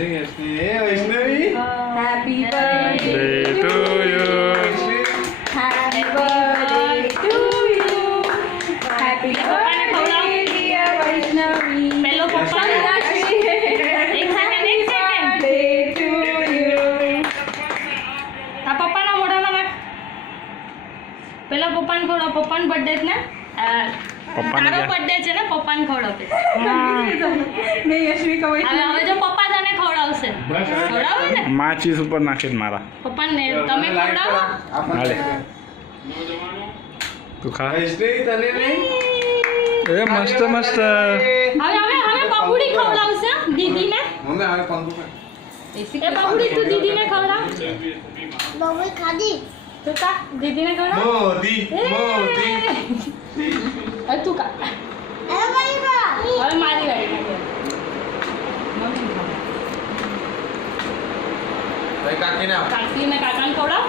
Nothing યશની એ Vaishnavi happy birthday to you happy birthday to you happy birthday dear Vaishnavi પેલો પપ્પા એક સેકન્ડ ટુ યુ આ પપ્પાના મોઢામાં નાખ પેલા પપ્પાને ખવડાવ પપ્પાનો બર્થડે છે ને પપ્પાને તારો ક્યાં? બર્થડે છે ને પપ્પાને ખવડાવ મેં યશવી કહું હવે જો પપ્પા તને ખવડાવશે ખવડાવે ને માં ચીઝ ઉપર નાખી દે મારા પપ્પાને તમે ખવડાવો હાલે. તું ખા વૈષ્ણવી તને નહીં એ મસ્ત મસ્ત હવે બબુડી ખવડાવશે દીદીને મમ્મી હવે પંખો કર એ બબુડી તું દીદીને ખવડાવ બબુલ ખાધી તું કા દીદીને ખવડાવ મોદી મોદી હવે તું કા હવે કઈ બા હવે મારી વારી ભાઈ કાકીને આપ કાકીને કાકાને ખવડાવ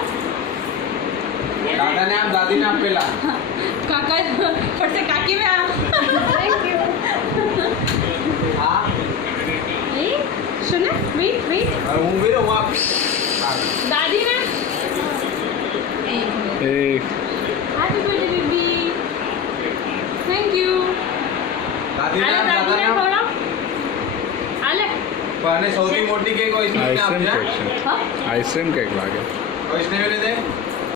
કાકાને આપ દાદીને આપ પેલા કાકા પડશે કાકી મેં થેન્ક યુ હા એ શું ને વેઇટ વેઇટ હવે હું બી હું આપ દાદીને એ happy birthday baby thank you દાદીને આલે આપ દાદીને દાદાને આપ ખવડાવ આલે પણ આને સૌથી મોટી કેક વૈષ્ણવીને આઈસ્ક્રીમ આપજે કેક છે હા આઈસ્ક્રીમ કેક લાગે વૈષ્ણવીને દે